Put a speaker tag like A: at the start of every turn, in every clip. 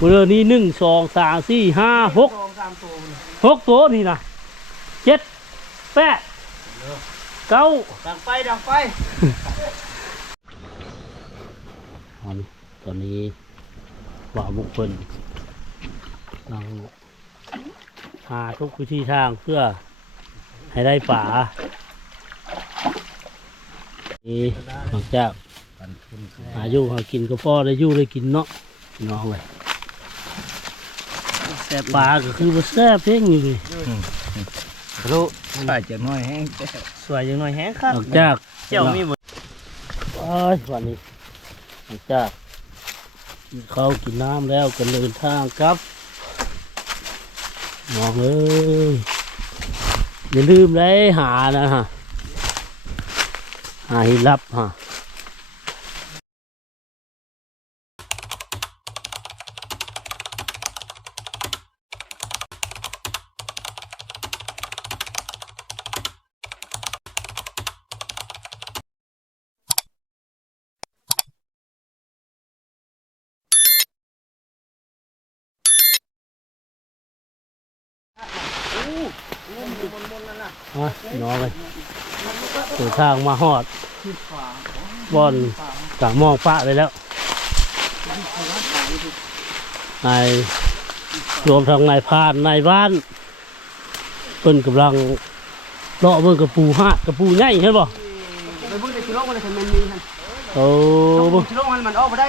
A: เบอร์นี้หนึ่งสองสามสี่ห้าหก
B: สองสามตัวนี่
A: หกตัวนี่นะเจ็ดแปดเก้า
B: ดังไฟดังไฟ
A: อันตอนนี้บ่าวมุกเพิ่นกำลังหาทุกวิธีทางเพื่อให้ได้ป่านี่หลังจากหาอยู่หากินก็พอได้อยู่ได้กินเนาะพี่น้องเลย แต่ปลาก็คือว่าแซ่บเพ่งอยู่นี่
C: รู้ป้าจะน้อยแห้ง
B: สวยจังหน่อยแฮงครับ
A: หลังจาก
B: เจ้ามีหมด
A: โอ้ยวันนี้หลังจากกินข้าวกินน้ำแล้วกันเดินทางกลับน้องเอ้ยอย่าลืมเลยหานะฮะหาให้รับฮะมา น้องเลยเดินทางมาหอดบอนกลางมองฟ้าเลยแล้วนายรวมทางนายพรานนายบ้านเพิ่นกำลังเลาะเบิ่งกระปูฮะกระปูใหญ่เห็นบ่
B: ไปเบิ่งแต่ชิโร่มันเลยมันมีหั่น
A: โอ้เบิ่ง
B: ชิโร่มันมันออกมาได้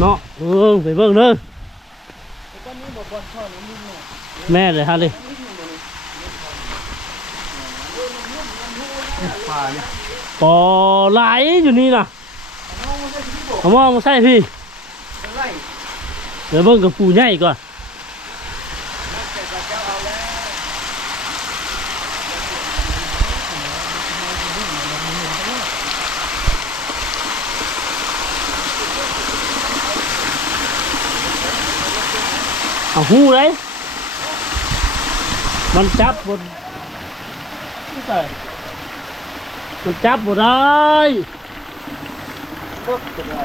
A: เนาะเออไปเบิ่งเด้อแม่เลยฮะเลย
B: ป่าเนี่ย
A: ปอไหลายอยู่นี่นะเอามองมาใส่พี่เดี๋ยวเบิ่งกับปูใหญ่ก่อนเอาหูเลยมันจับบนนี่ใส่ มันจับบนได้
B: ก็จะได้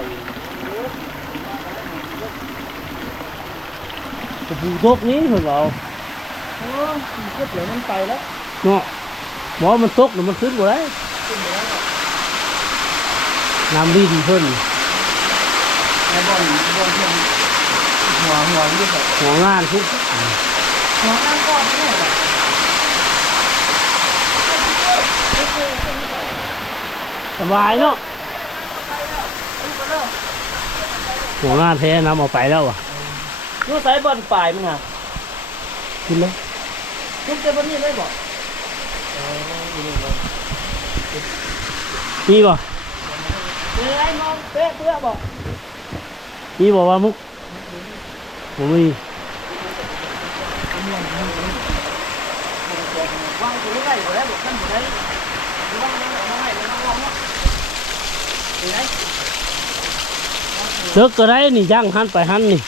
A: กระปูทกนี้เพิ่นเอา
B: โอ้ยเก็บเหลือมันไปแล้ว
A: เนาะหมอมันตกหรือมันขึ้นบ่ได้น้ำดินเพิ่น
B: ไอ้บอลบอลเพียงหัวหัวนี่แบบ
A: หัวงานทุก
B: หัวนั่งก้อนนี่แบบ
A: สบายเนาะหัวงานแท้น้ำเอาไปแล้วอะ
B: นู่นสายบอลปลายมันฮะ
A: กินเลย
B: ลูกเจ้าบอลนี่เลยบอก
A: มีบ่
B: เฮ้ยน้องเป๊ะเป๊ะบอก
A: มีบ่ว่ามุกผมมี
B: วางตัวนี้ไว้อยู่แล้วบอกท่านอยู่ไหนวางน้องน้องให้น้องลองเนาะอยู่ไหน
A: เลิกก็ได้นี่ย่างหันไปหันนี่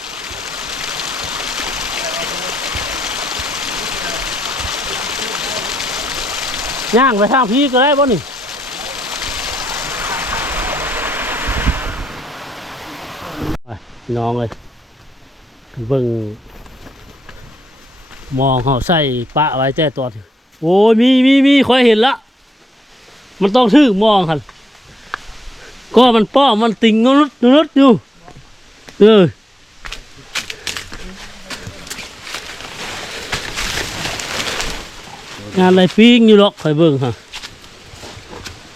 A: ย่างไปทางพี่ก็ได้บ่นี่น้องเลยเบิ่งมองเขาใส่ปะไว้แต่ตัวโอ้ยมีมีมีคอยเห็นละ มันต้องถือมองคัน ก็มันป้อมันติงนุดนุดอยู่เอองานอะไรปิ้งอยู่หรอกคอยเบิ่งฮะ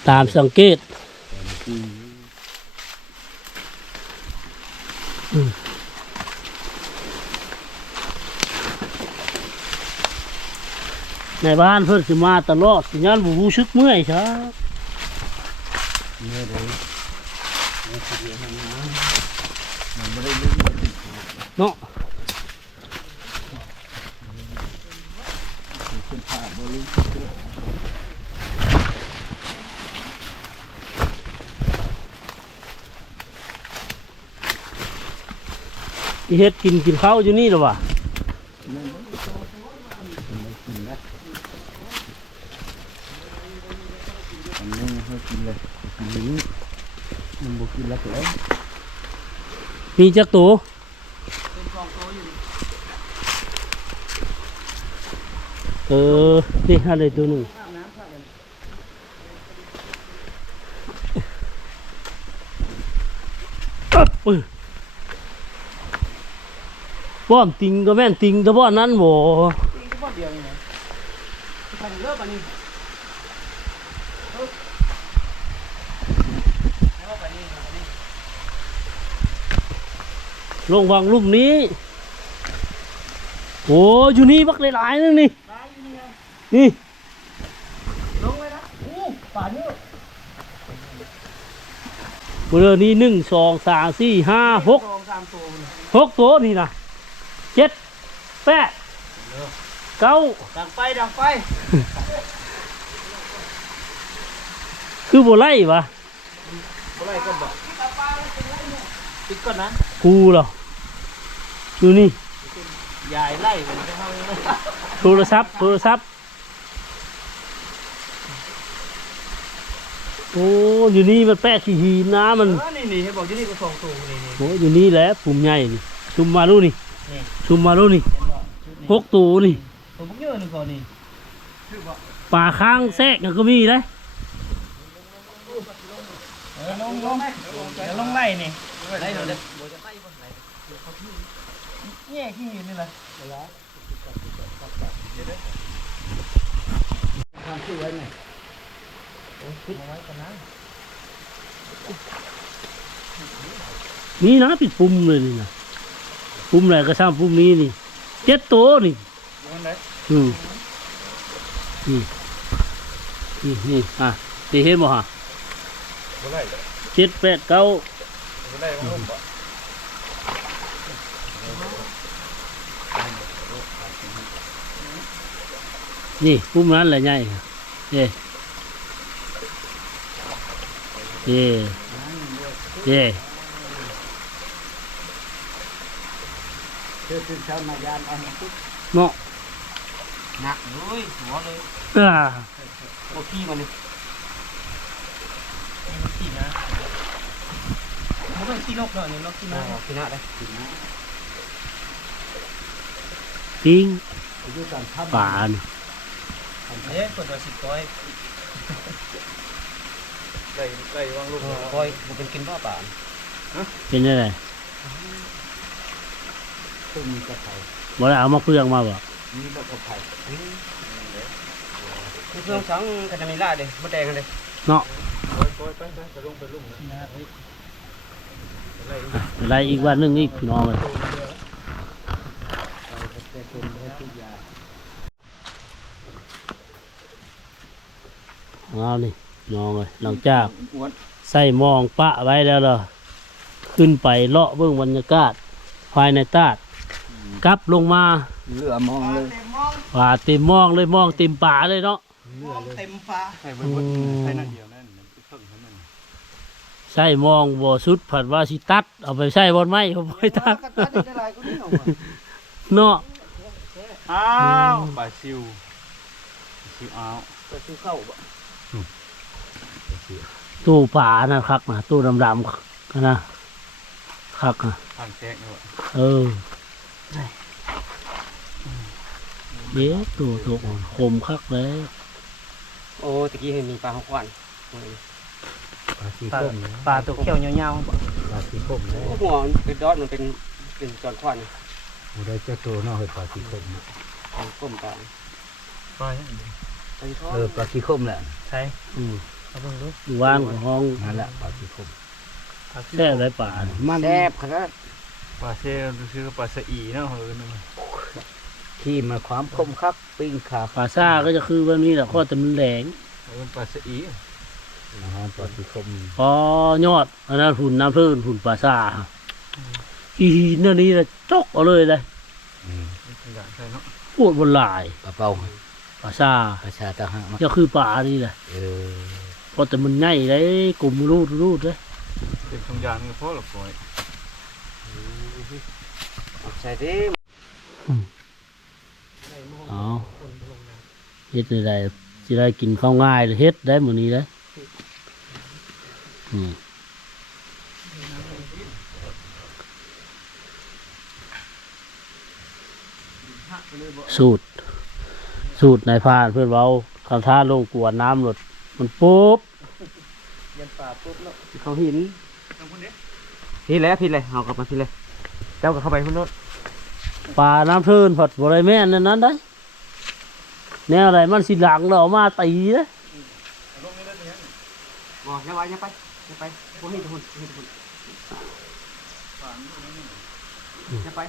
A: ตามสังเกตในบ้านเพิ่นสิมาตลอดสิยันบูรู้สึกเมื่อยใช่เนาะเฮ็ดกินกินข้าวอยู่นี่หรอวะ
C: อันนี้ให้กินเลยอันนี้ากเลย
A: มีจักตัว
B: เป็นสองตัวอยู่
A: เออนี่อะไรตัวหนึ่ง
B: อาบน้ำใส่กัน
A: อ๊ะปื้อมติงก็แม่นติงแต่บ่อนนั้นบ่
B: ตีก็บ่เดียวนี่นะทำเลิกอันนี้เฮ้ยเอาไปนี่เอาไปนี่
A: ลงวางลุ่มนี้ โอ้อยู่นี่บักหลายๆนึงนี่
B: ไปอยู่นี่ไง
A: นี่
B: ลงเลยนะอู้ป่าเยอะ
A: เบอร์นี้หนึ่งสองสามสี่ห้าหก
B: สองสามตัวเลย
A: หกตัวนี่นะเจ็ดแปดเก้า
B: ดังไฟดังไฟ
A: คือบ่ไล่ปะ
B: อะไรก็บอก ปิดก่อนนะ
A: กูเหรออยู่นี่
B: ยายไล่ไปจะเข้าเลย
A: โทรศัพท์โทรศัพท์โอ้อยู่นี่มันแปะขี้หีน้ำมัน
B: เออนี่นี่ให้บอกที่นี่ก็สองตัวนี่นี่
A: โอ้อยู่นี่แหละปุ่มใหญ่นี่ชุมมาลูนี่
B: นี่
A: ชุมมาลูนี่
B: เห็นบอกชุดนี้
A: หกตัวนี่
B: ตัวพวกเยอะหนึ่งก่อนนี่
A: ป่าข้างแทรกก็มีเลย
B: เออลงลงเดี๋ยวลงไล่นี่ ไล่เดี๋ยวเดี๋ยวแง่ขี้นี่แหละทำชื่อไว้ไหนโอ้คิดเอาไว้ก่อนนะ
A: นี่นะปิดปุ่มเลยนี่นะปุ่มอะไรก็ช่างปุ่มนี้นี่เจ็ดโตนี่
B: มันไหน
A: อืมนี่นี่นี่อะตีเห็นบ่ฮะเจ็ดแปดเก้า
C: บ่ได้ว่าผมบ่
A: นี่ปุ่มนั้นแหละใหญ่เย่เย่เย่
C: เธอเป็นชาวนายานเอามาปุ๊บ
A: เนาะ
B: หนักเลยหัวเลย
A: อ่า
B: โอ้ขี้มันนี่นี่มันขี้นะมัน เป็นขี้นกเนาะนี่นกขี้นะขี้นะได้ขี้นะ
A: ปิง
C: อยู่กันทำ
A: ป่านี่
B: เอ๊ะเปิดตัวสิบก้อย
C: ได้ได้วางลูก
B: ก้อยมันเป็นกินบ้าป่าน
A: เป็นยังไง
C: ซึ่งมีกระไผ่
A: บ่ได้เอามาเพื่องมาบ่
C: มีบ่กระไผ่
B: นี่เพื่อนสังกันจะมีลาดเลยมดแดงกันเลย
A: เนาะ
C: โอ้ยโอ้ยไปไปไปลงไปลุ่มนะ
A: อะไรอีกวันหนึงอีกพี่น้องเลย
C: แต่คนให้ทุกอย่าง
A: เอานี่พี่น้องเลยหลังจาก
C: อ้วน
A: ใส่หมองปะไว้แล้วเหรอขึ้นไปเลาะเบื้องบรรยากาศ ภายในตาดกลับลงมา
C: เหลือมองเลย
B: เต็มมอง
A: ป่าเต็มมองเลยมองเต็มป่าเลยเนาะ
B: มองเต็มฟ้า
C: ให้เบิ่งเบิ่งให้นั่นเดียวนั่นเพิ่งให้มัน
A: ใส่มองบ่สุดผัดว่าสิตัด เอาไปใส่บนไม้เขาไปตัด
B: ก็ตัดได้หลายก็นี่เอามา
A: เนาะ
C: อ้าวปลาซิวซิวอ้าว
B: ก็ซื้อเข้าบ่
A: ตู้ป่านะคักนะตู้ดำๆนะคักนะ
C: ทางแทกนี่ว่ะ
A: เออเดี๋ยวตัวตัวอ่อนคมคักเลย
B: โอ้ตะกี้เห็นมีปลาหกวัน
C: ปลาสี
B: ปลา
C: ส้มนะ
B: ปลาตัวเขียวยาวๆบ่
C: ปลาสีส้มนะ
B: หัวมันเป็นดอดมันเป็นเป็นจอนควัน
C: บ่ได้เจ้าตัวเนาะเฮ้ยปลาสีส้มนะ
B: ก้มปลา
C: ปลา
B: เป็นท่อ
C: เออปลาสีส้มแหละ
B: ใช่
A: อืม
B: เอาเบิ่งดู
A: อยู่ว่านของห้อง
C: นั่นแหละปลาสีส้ม
A: แค่ไรป่านี่
C: มัน
B: แซ่บขนาด
C: ปลาเซ่คือปลาสะอีเนาะเฮ้ยนั่นที่มาความคมคักปิ้งขา
A: ป่าซ่าก็จะคือแบบนี้แหละข้อแต่มันแหลง
C: เป็นปลาสะอี อาหารปลาสีส้ม
A: พอยอดอันนั้นหุ่นน้ำพื้นหุ่นป่าซ่าอีหินอันนี้ละจกเอาเลยเลย
C: อย่างใช่เนาะ
A: ปวดบนลาย
C: ปลาเป้า
A: ป่าซ่า
C: ประชาตะหะ
A: ก็คือป่านี่แหละ
C: เออ
A: เพราะแต่มันง่ายเลยกลุ่มรูดรูดเลย
C: เป็นคำยานก็พอละปล่อย
B: ใส่ดิ
A: เอาเฮ็ดได้จะได้กินข้าวง่ายเลยเฮ็ดได้หมดนี้เลยอืม สูตร สูตรนายพรานเพื่อนเว้าคำท่าลงกลัวน้ำหลด มันปุ๊บ
B: ยันป่าปุ๊บเนาะเขาหินพี่แล้วพี่เลยเอากลับมาพี่เลยเจ้าก็เข้าไปพุ่นโน้น
A: ป่าน้ำทืนผัดบริแม่นนั่นนั้นได้แนวอะไรมันสิหลังเราเอามาตีเลย
B: บ่อย่าไว้อย่าไป อย่าไปบ่ให้ทุกคนให้ทุกคนอย่าไป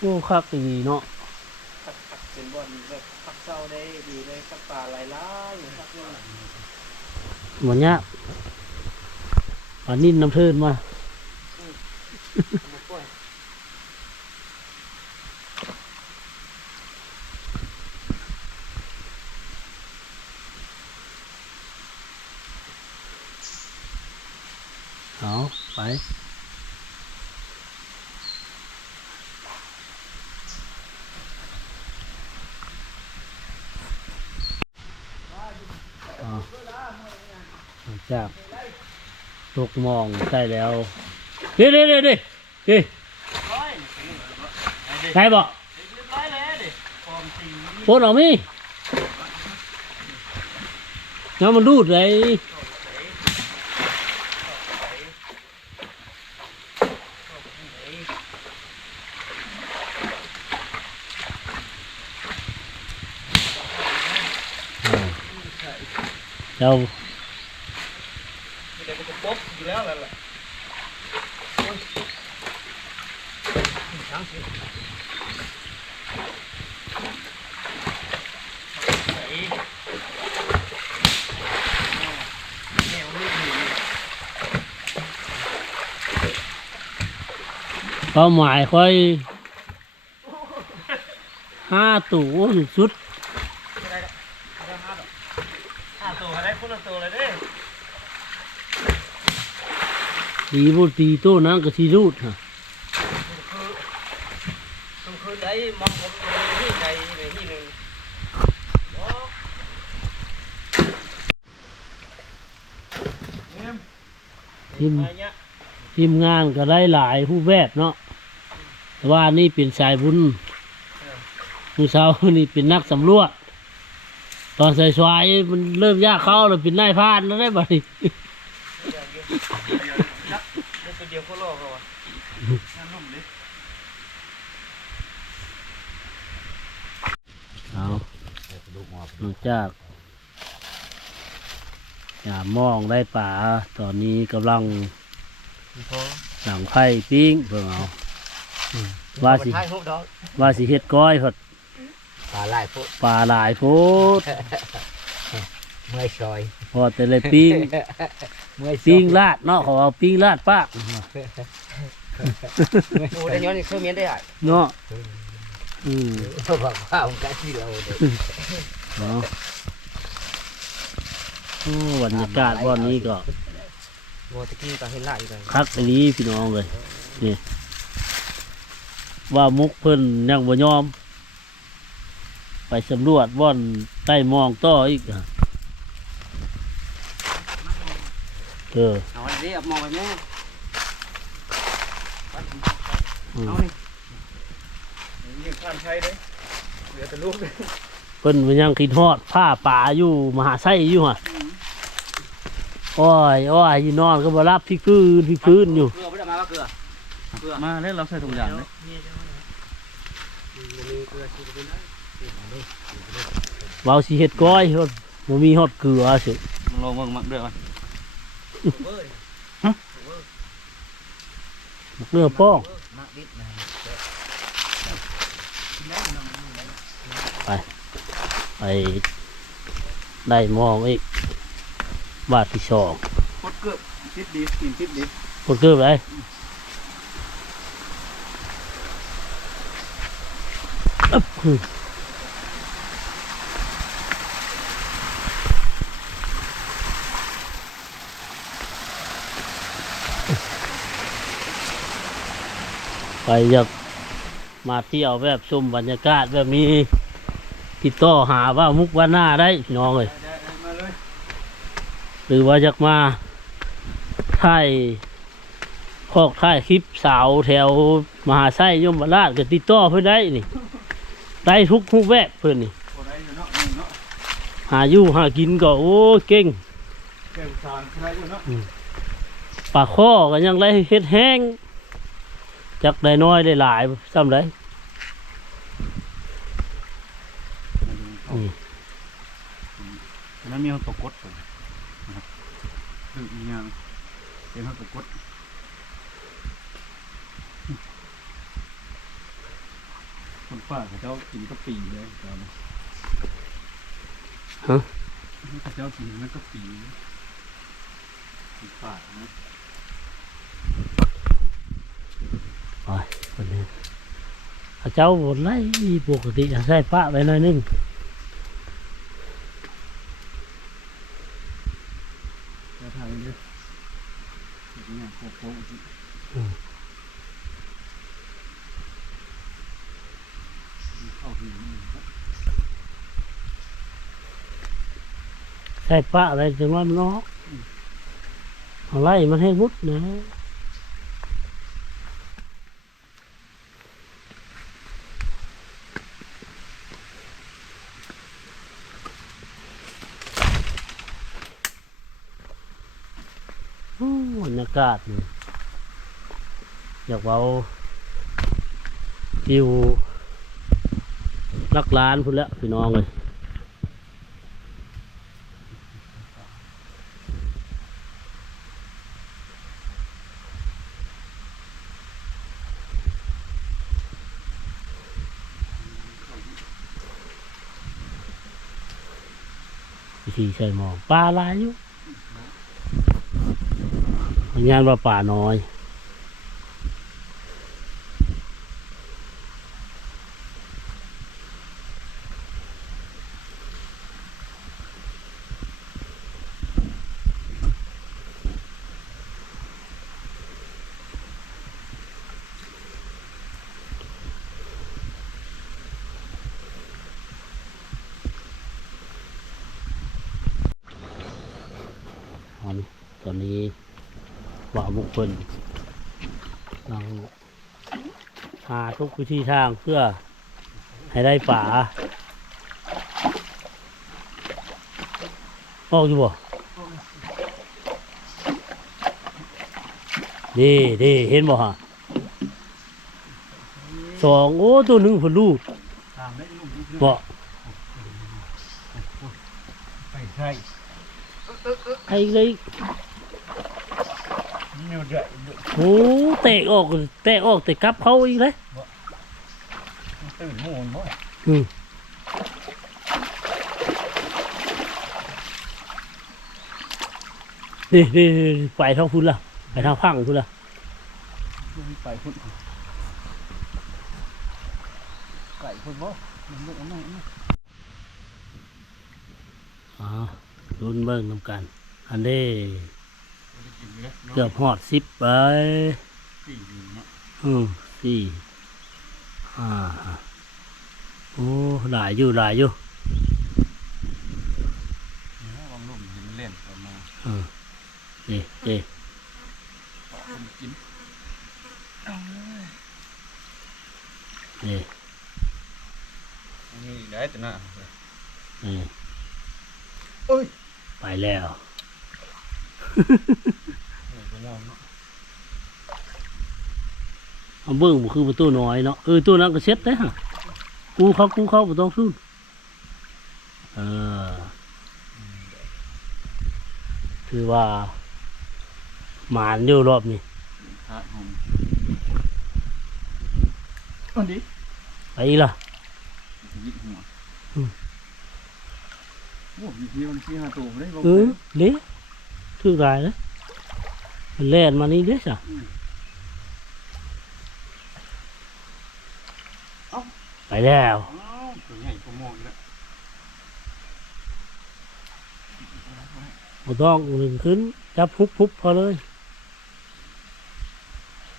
A: โอ้คักดีเนาะ
B: เป็นบ่อนแบบพักเศร้าได้ดีเลยสักป่าหลายล้านอยู่สักนึง
A: มันเนี้ยป่านิ่นน้ำทืนมา
B: มาป่วย
A: เอาไปเอาหลังจากตกมองใช่แล้วเดี๋ยวเดี๋ยวเดี๋ยวเดี๋ยวใช่บอกโคตรเอามีน้ำมันรูดเลย เจ้า
B: เดี๋ยวมันจะปุ๊บอยู่แล้วแหละ
A: เป้าหมายค่อยห้าตู่สุด
B: ห้าตัวอะไรคนละตัวเลยเด้
A: ดีบุตีตู้นั้นก็ทีรูดฮะ
B: คือคือได้มองผมที่ใดในที่หนึ่ง
A: ทีม
B: อะไรเงี้ย
A: ทีมงานก็ได้หลายผู้แวดเนาะแต่ว่านี่เป็นสายบุญผู้สาวนี่เป็นนักสำรวจ ตอนใส่สวายมันเริ่มยากเข้าเลยเป็นนายพรานแล้วได้บัดนี้
B: นับเป็นเดี ยวโคโลเขาวะนั่นนุ่มดิ
A: เอาหลังจากอย่ามองได้ป่าตอนนี้กำลัง
B: พอ
A: สั่งไข่ปิ้งเพิ่งเอาว่าสิ
B: ถ่ายรูปดอก
A: ว่าสิเฮ็ดก้อยพอด
C: ปลาไหลพวก
A: ปลาหลายโพด
C: เมื่อยซอย
A: พอแต่เลยปิ้ง
C: เมื่อย
A: ปิ้งลาดเนาะเขาเอาปิ้งลาดป้า
B: โอ้ได้ย้อนนี่เครื่องเมียนได้อะ
A: เนาะอืม
C: บอกว่าผมก็ที่เราเด็ก
A: เนาะโอ้บรรยากาศวันนี้ก็
B: โมตะกี้ก็เห็นหลายอยู่เลย
A: คักอันนี้พี่น้องเลยนี่ว่ามุกเพิ่นยังบ่ยอม ไปสำรวจว่อนใต้หมองต่ออีก อะเออ
B: เอาอันนี้มองไปแม่
A: อืม
B: เอานี่ยังข้ามใช้เลยเหลือแต่ลูกเลย
A: เพิ่นมันยังคิดฮอดผ้าป่าอยู่มหาไส้อยู่ฮะโอ้ยโอ้ยอยู่นอนก็บ่รับพี่พื้นพี่พื้นอยู่
B: เกลือไม่ได้มาว่าเกลือเกลือ
C: มาแล้วเราใส่ถุงยางเลย
B: มีเกลือชีเป็น
A: เว้าสิเฮ็ดก้อยฮอดบ่มีฮอดเกลือสิ
C: มึงลงมึงมักด้วยมัน
B: เบอร์
A: เนื้อป้อง
C: มักดิบนะ
A: ไปได้มองอีก บาทที่สอง
B: พดเกลือติดดีกินติดดี
A: กดเกือบไปอึ๊บ ไปอยากมาเที่ยวแบบชมบรรยากาศแบบนี้ติดต่อหาว่ามุกว่าหน้าได้พี่น้องเลย
B: มาเลย
A: หรือว่าอยากมาถ่ายพอกถ่ายคลิปสาวแถวมหาไส้ยมราชก็ติดต่อเพื่อได้นี่ได้ทุกทุกแวบเพิ่นนี่
B: พอได้อยู่เนาะนี่เนาะ
A: หาอยู่หากินก็โอ้เก่ง
B: แก้วสารได้อยู่เนาะ
A: ปลาข้อก็ยังได้เฮ็ดแห้ง จักได้น้อยได้หลายซ้ำได้อืม
B: แล้วมีเขาตกกดผมนะครับคืออีกอย่างเป็นเขาตกกดคนป้าเขาเจ้ากินก็ปีเลยเจ้านะเขาเจ้ากินนั่นก็ปีคนป้านะ
A: ไปคนนี้เขาเจ้าบนไล่ปกติจะใส่ปะไว้หน่อยนึง
B: แล้วทางนี้อย่างเงี้ยโค้งโค้งๆสิเข้าหินนี่ครับ
A: ใส่ปะอะไรจังว่ามันนอกเอาไล่มันให้มุดนะโอ้บรรยากาศนี่อยากเว้าวิวลักล้านพุ่นแล้วพี่น้องเลยวิธีใส่หมองปลาหลายอยู่ งานว่าป่าน้อย ตอนตอนนี้ ว่าบุคคลกำลังหาทุกวิธีทางเพื่อให้ได้ป่าออกอยู่บ่ดีดีเห็นบ่ฮะสองโอ้ตัวหนึ่งผลลูก
B: ตามได้ลูกนิดนึง
A: บ่
B: ไปใช่
A: ไอ้เลย
B: นี่เดือด
A: โอ้เตะออกเตะออกแต่กลับเขาอีกเลย
B: ตื่นโมนบ่
A: อืมนี่นี่นี่ไปทางพุ่นละไปทางพังพุ่นละ
B: ไปพุ่นไก่พุ่นบ่มันไม่เอาไม่เอา
A: อ๋อรุ่นเบิ่งนำกันอันนี้
B: ไม่กิน เลย
A: เกือบหอดสิบไป
B: สี่อยู่เนาะ
A: อืมสี่ห้าโอ้หลายอยู่หลายอยู่
B: วางลุ่มหินเล่นออกมา
A: อืมนี่นี่
B: คนกิน
A: นี่
B: นี่ได้แต่น่ะ
A: นี่
B: เอ้ย
A: ไปแล้ว
B: ไปแล้ว เนาะ
A: เอาเบิ่งบ่คือประตูน้อยเนาะเออตู้นั้นก็เช็ดได้ฮะกูเขากูเขาบ่ต้องสู้เออคือว่าหมานอยู่รอบนี้
B: ฮะผมอันนี้
A: ไปอีกล่ะ
B: ยิงหัว
A: อืม
B: โอ้ยทีมันที่หาตัวได้บ่
A: เออเละ ถือรายนะมันแล่นมานี่เด้จ้ะไปแล้ว
B: อ้าวตัวใหญ่กว่าโมงอีกแล้ว
A: บ่ต้องหนึ่งขึ้น จับพุบพุบพอเลย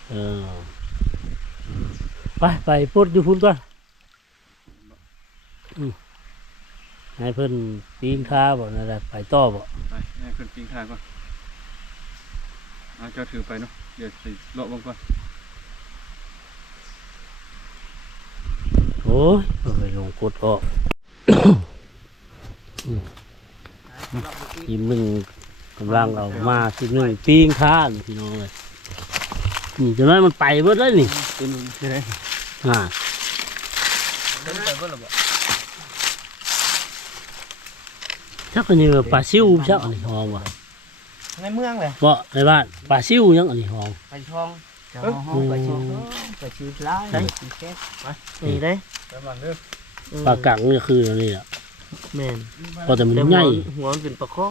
A: เออไป ไปพูดอยู่พุ่นก่อนอืมให้เพิ่นปีนค้าบ่นั่นแหละไปต่อบ่
B: ไปให้ขึ้นปิงทางก่อน เอาเจ้าถือไปเนาะเดี๋ยวสิเลาะบังก่อน
A: โอ้โอ้ยเอาไปลงกดออก ทีมหนึ่งกำลังเอามาทีมหนึ่งปีงข้านพี่น้องเลยนี่จะนั้นมันไปเบิดเลยนี่
C: เป็นใช่ไหม
A: อ่า
B: เดินไปเบิ่งและบ่
A: ชักอันนี้ว่าปลาซิวชักอันนี้หอมว่ะ
B: ในเมืองเลย
A: เพราะในบ้านปลาซิวยังอันนี้หอม
B: ไปช่อง
C: จะ
B: เอ้ย
C: ห้องไปชิม
B: ไปชื่อร้ายได้แค่นี่ได้
C: ประมาณเด้อ
A: ปลากังนี่คืออันนี้แหละ
B: แม่น
A: เพราะแต่มัน
B: แต่
A: ใหญ่
B: หัวมันเป็นปลาคอ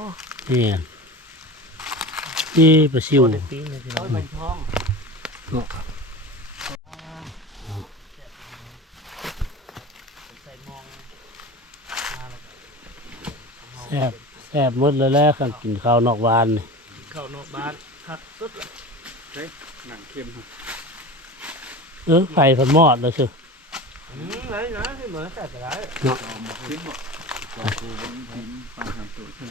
A: นี่นี่ปลาซิว
B: ในปีนี่พี่น้องไปช่อง
A: แซ่บแซ่บหมดเลยแหล้วข้างกินข้าวนอกบ้านนี่
B: เข้านอกบ้านคักสุดละ
C: หนังเค็มครับ
A: เออไฟพันมอดเลยสิ
B: อืมไหนนะที่เหมือนแต่ได้
C: เอามาเค็มบ่ปลาทูเป็นเป็นปลาทางตัวเค็ม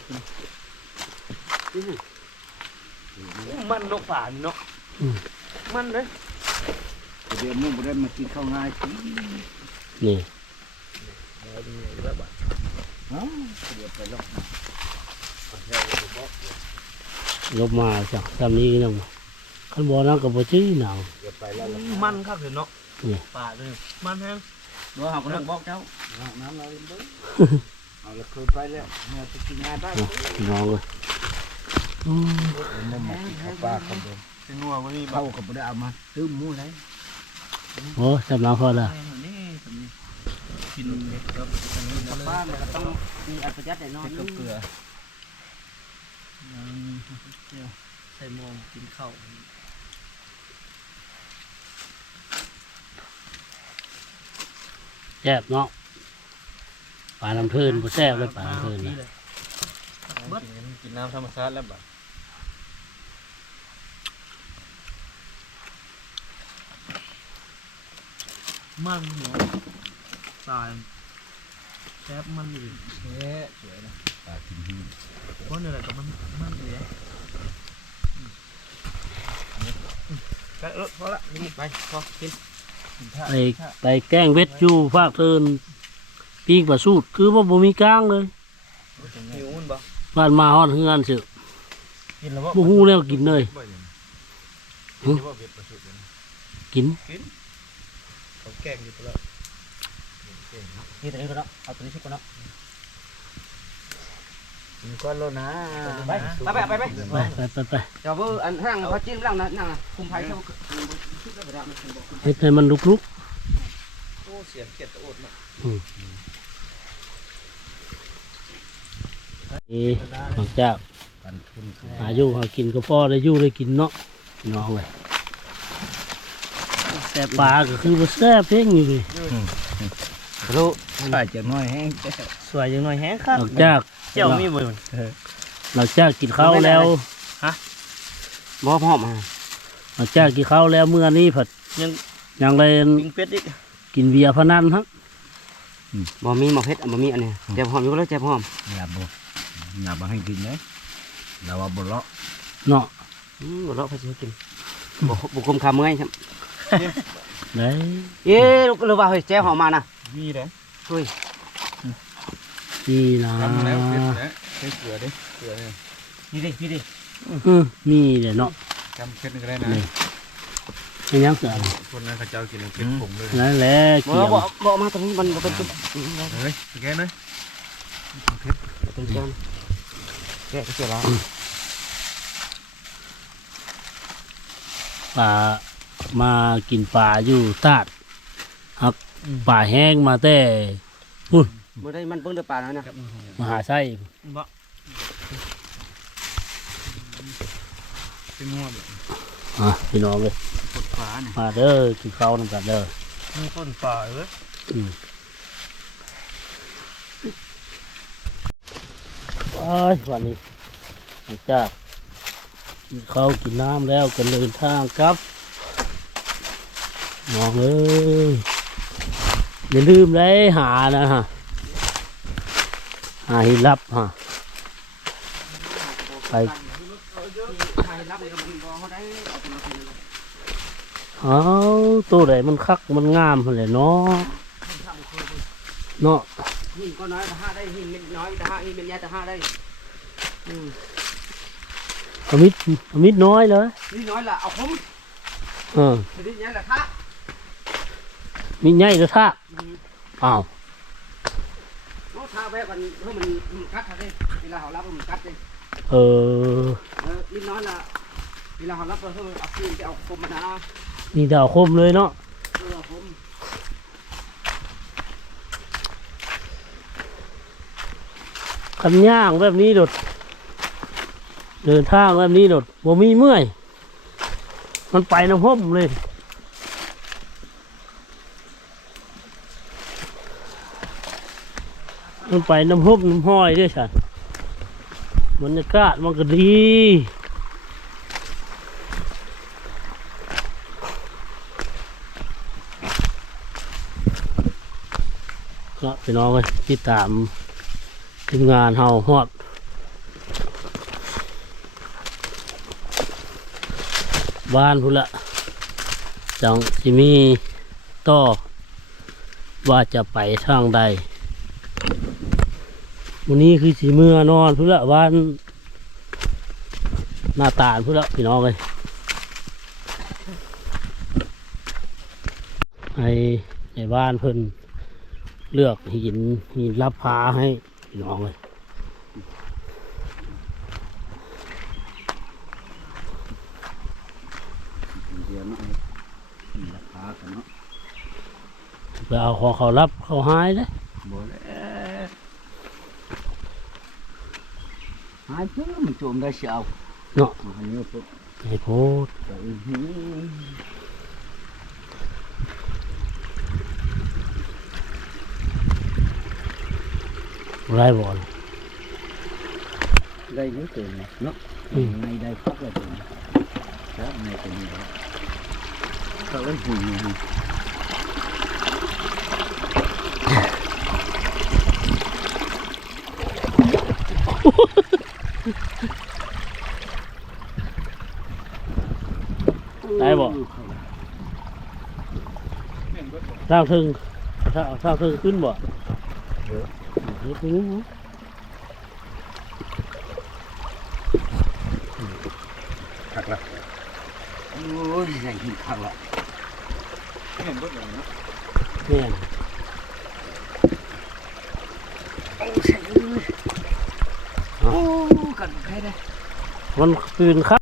B: มันนกป่าเนาะมันเลย
C: เดี๋ยวมึงบ่ได้มากินข้าวง่ายสิ
A: นี่
C: เอ้าเดี๋ยวไปลอก
A: ยกมาจากทำนี้ยังขันบอนั่งกับบ่จี้หนาว
C: เดี๋ยวไปแล้ว
B: มันคักเลยเนาะ
A: นี่
B: ป่าเลยมันแฮง
C: เดี๋ยวเฮาก็ต้องบอกเจ้าน้ำเราเล่นเด้อเอาละเคยไปแล้วเมื่อไปกินงานได้
A: อะพี่น้องเลยอืม
C: มันมากินข้าวปลาคนเดิม
B: เป็นงัวบ่มี
C: เข้าก็บ่ได้เอามาตื้มหมูได้
A: โอ้จำน้ำพอละ
B: นี่สำนี่กินเม็ดครับอันนี้นะ
D: บ้านเนี่ยก็ต้องมีอัตยัดแน่นอน
C: เผ็ดกับ เกลือ
B: ใส่หมองกินข้าว
A: แซ่บเนาะปลาน้ำเพิ่นบ่แซ่บเลยปลาน้ำเพิ่นนะ
B: เบิดกินน้ำธรรมชาติแล้วบ่มันหัวตายแซ่บมันอยู่
C: เอ๊ะสวยนะ ปลาทิ้งหิน
B: เพราะเนี่ยแหละก็มันมันเลยอะก็เออพอละนี่ไปพอกิน
A: ไปไปแกล้งเวทอยู่ภาคเทินปีกปลาสูตรคือว่าบ่มีกลางเลย
B: หิวมันบ่
A: บ้านมาฮอดเฮือนเสือ
B: กินแล้วบ่
A: บ่ฮู้แล้วกินเลยหึกิน
B: เขาแกงอยู่ตลอด
D: นี่ตัวนี้ก็เนาะเอาตัวนี้ชุบก็เนาะ
C: มีก้อนแล้วนะ
D: ไปไปไปไปไป
A: ไปไปไปไป
D: เดี๋ยวเบอร์อันห้างเขาจิ้มล่างนะนั่งคุมไผ่เขาชุบแล้วก็ได้มันคุมบอก
A: เฮ็ดให้มันลุก
B: โอ้เสียงเกียดตะโอดเนาะ
A: ๆนี่หลังจาก
C: ปันทุนคือ
A: หาอยู่หากินก็พอได้อยู่ได้กินเนาะพี่น้องเลยแต่ปลาก็คือบ่แซ่บเพ่งอยู่นี่
C: รู้ใส่จะน้อยแห้ง
B: สวยจังหน่อยแฮะครับ
A: หลังจาก
B: เจ้ามีบ่
A: หลังจากกินข้าวแล้ว
D: บ่พร้อมอะ
A: หลังจากกินข้าวแล้วเมื่อนี้ผัด
B: ยัง
A: ยังได้
B: ปิงเป็ดอีก
A: กินเบียร์พนันฮะ
D: บ่มีหมอกเพชรบ่มีอันนี้เจ็บหอมอยู่แล้วเจ็บหอม
C: อย่าบ่อย่าบ่ให้กินเลยเราว่าบ่เลาะ
A: เนาะ
D: อืมบ่เลาะเขาสิกินบ่บ่คุมคำเมื่อยครับ
A: ได้
D: เอ๊ะลูกหรื อว่าเฮ้ยเจ็บหอมมานะ
C: มีเด้
D: เฮ้ย
A: ดีนะ
C: ทำแล้วเผ็ดแล้วใส่เกลือดิเกลือเนี่ย
D: นี่ดินี่ดิ
A: อืมมีเดี๋ยวเนาะ
C: จำเผ็ดก็ได้นะ
A: ไม่ยังเสือ
C: คนนั้นเขาเจ้ากินเผ็ดผงเลย
A: นั่นแหละ
D: บ่
A: เกี่ยว
D: บ่บ่มาตรงนี้มันบ่เป็นจุด
C: เฮ้ยแกเลย
D: เป็นจานแกะเสียแล้ว
A: ปลามากินปลาอยู่ตาดครับ ปลาแห้งมาแต่
D: บ่ได้มันเบิ่งด้วยปลาแล้วนะ
A: มหาไส้
B: บ่
C: เป็นงัวแบบ
A: อะพี่น้องเลย
C: กดฟ้าเนี่ย
A: มาเด้อกินข้าวนำกันเด้อ
B: มีต้นป่าเอ้ย
A: อืมอ้ายวันนี้หลังจากกินข้าวกินน้ำแล้วกันเดินทางครับน้องเอ้ย อย่าลืมเลยหานะฮะหาให้รับฮะไป
D: ใครรับนี่ก็มันบ่เขาได้เอาไปเอาไปเลย
A: เอาตัวไหนมันคักมันงามเลยเนาะ
D: ข้าม
A: เนาะ
D: หินก็น้อยแต่ห้าได้หินเม็ดน้อยแต่ห้าหินเม็ดใหญ่แต่ห้าได้อืม
A: อมิดอมิดน้อยเลย
D: นี่น้อยละเอาคม
A: เออ
D: นี่ใหญ่ละท่า
A: มีใหญ่กระทะอ้าว
D: nó tha về còn hơn mình, mình cắt ra đây thì là họ lắp mình cắt đi
A: เออ
D: ờ, đi nói là thì là họ lắp rồi hơn ọc tiền cái ọc cùng mà đã
A: นี่ดาวคมเลยเนาะ
D: đưa ọc cùng
A: คันย่างแบบนี้โดดเดินทางแบบนี้โดดบ่มีเมื่อย มันไปน้ำห่มเลย มันไปน้ำห่มน้ำห้อยด้วยสันบรรยากาศมันก็ดีก็พี่น้องเลยติดตามทีมงานเฮาฮอดบ้านพุ่นละจังสิมีต่อว่าจะไปทางใด วันนี้คือสีเมื่อนอนพุ่นละบ้านหน้าตาลพุ่นละพี่น้องเลยให้ในบ้านเพิ่นเลือกหินหินรับพาให้พี่น้องเลยไปเอาของเขารับเขาหายเลย
C: บ่แล้ว หายเพื่อมันโจมได้เสียว
A: เนาะ
C: มันเยอะปุ๊บ
A: ให้โพด
C: ไปหือ
A: ไรบอล
C: ได้เยอะเกินเนาะ
A: อืม
C: ในได้พักเลยตัวนี้แล้วในตัวนี้แล้วเขาเล่นหุ่นอยู่
A: ได้บ่ สร้างถึงสร้างสร้างถึงขึ้นบ่เออเฮ็ดอยู่
C: ขักละโอ้ยใส่หินขักละเห็นบ่ได้เนาะ
A: แม่น
C: โอ้กันใครได้
A: มันคืนครับ